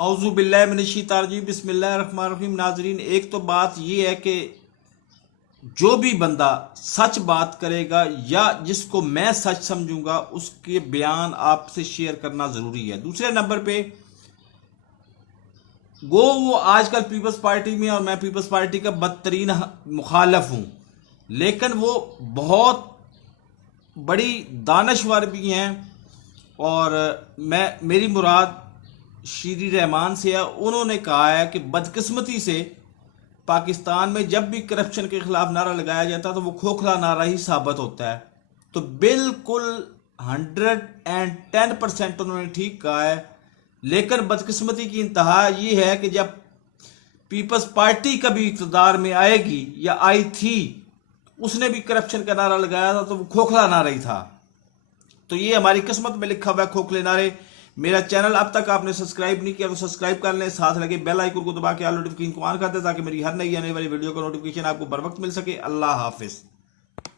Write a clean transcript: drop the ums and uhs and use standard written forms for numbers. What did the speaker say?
औज़ु बिल्लाहि मिनश्शैतानिर्रजीम बिस्मिल्लाहिर्रहमानिर्रहीम। नाजरीन, एक तो बात ये है कि जो भी बंदा सच बात करेगा या जिसको मैं सच समझूंगा उसके बयान आपसे शेयर करना ज़रूरी है। दूसरे नंबर पे वो आजकल पीपल्स पार्टी में, और मैं पीपल्स पार्टी का बदतरीन मुखालफ हूं, लेकिन वो बहुत बड़ी दानश्वर भी हैं। और मेरी मुराद शीरी रहमान से है। उन्होंने कहा है कि बदकिस्मती से पाकिस्तान में जब भी करप्शन के खिलाफ नारा लगाया जाता है तो वो खोखला नारा ही साबित होता है। तो बिल्कुल 110% उन्होंने ठीक कहा है। लेकिन बदकिस्मती की इंतहा ये है कि जब पीपल्स पार्टी कभी इक़्तिदार में आएगी या आई थी, उसने भी करप्शन का नारा लगाया था तो वो खोखला नारा ही था। तो ये हमारी किस्मत में लिखा हुआ है, खोखले नारे। मेरा चैनल अब तक आपने सब्सक्राइब नहीं किया तो सब्सक्राइब कर लें, साथ लगे बेल आइकन को दबा के ऑल नोटिफिकेशन को ऑन कर दें ताकि मेरी हर नई आने वाली वीडियो का नोटिफिकेशन आपको बर वक्त मिल सके। अल्लाह हाफिज।